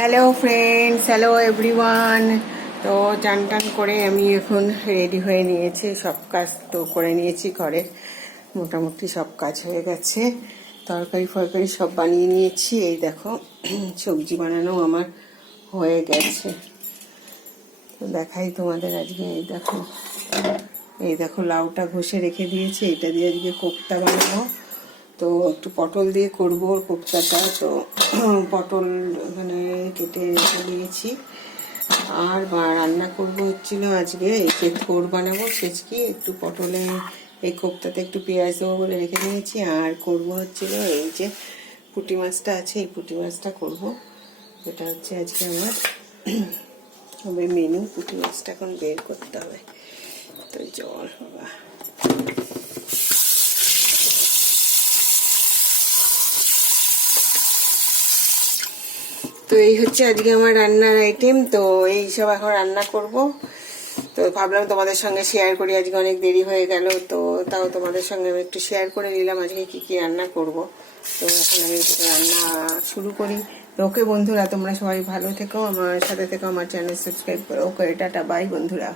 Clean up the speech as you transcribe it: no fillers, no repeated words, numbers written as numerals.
Hello friends, hello everyone. তো চান টান করে আমি এখন রেডি হয়ে নিয়েছি, সব কাজ তো করে নিয়েছি, ঘরে মোটামুটি সব কাজ হয়ে গেছে। তরকারি ফরকারি সব বানিয়ে নিয়েছি। এই দেখো সবজি বানানো আমার হয়ে গেছে। তো দেখাই তোমাদের আজকে। এই দেখো লাউটা ঘষে রেখে দিয়েছি, এটা দিয়ে আজকে কোপ্তা বানাবো। তো একটু পটল দিয়ে করবো কোপ্তাটা। তো পটল মানে কেটে রেখে দিয়েছি। আর রান্না করবো হচ্ছিল আজকে এই থোর বানাবো ছেচকি, একটু পটলে এই কোপ্তাতে একটু পেঁয়াজ দেবো বলে রেখে দিয়েছি। আর করবো হচ্ছিল এই যে পুঁটি মাছটা আছে, এই পুঁটি মাছটা করবো। এটা হচ্ছে আজকে আমার হবে মেনু। পুঁটি মাছটা এখন বের করতে হবে। তো জল বাবা, তো এই হচ্ছে আজকে আমার রান্নার আইটেম। তো এই সব এখন রান্না করব। তো ভাবলাম তোমাদের সঙ্গে শেয়ার করি, আজকে অনেক দেরি হয়ে গেল, তো তাও তোমাদের সঙ্গে আমি একটু শেয়ার করে নিলাম আজকে কি কি রান্না করব। তো এখন আমি রান্না শুরু করি। তো ওকে বন্ধুরা, তোমরা সবাই ভালো থেকো, আমার সাথে থেকো, আমার চ্যানেল সাবস্ক্রাইব করো। ওকে, টাটা, বাই বন্ধুরা।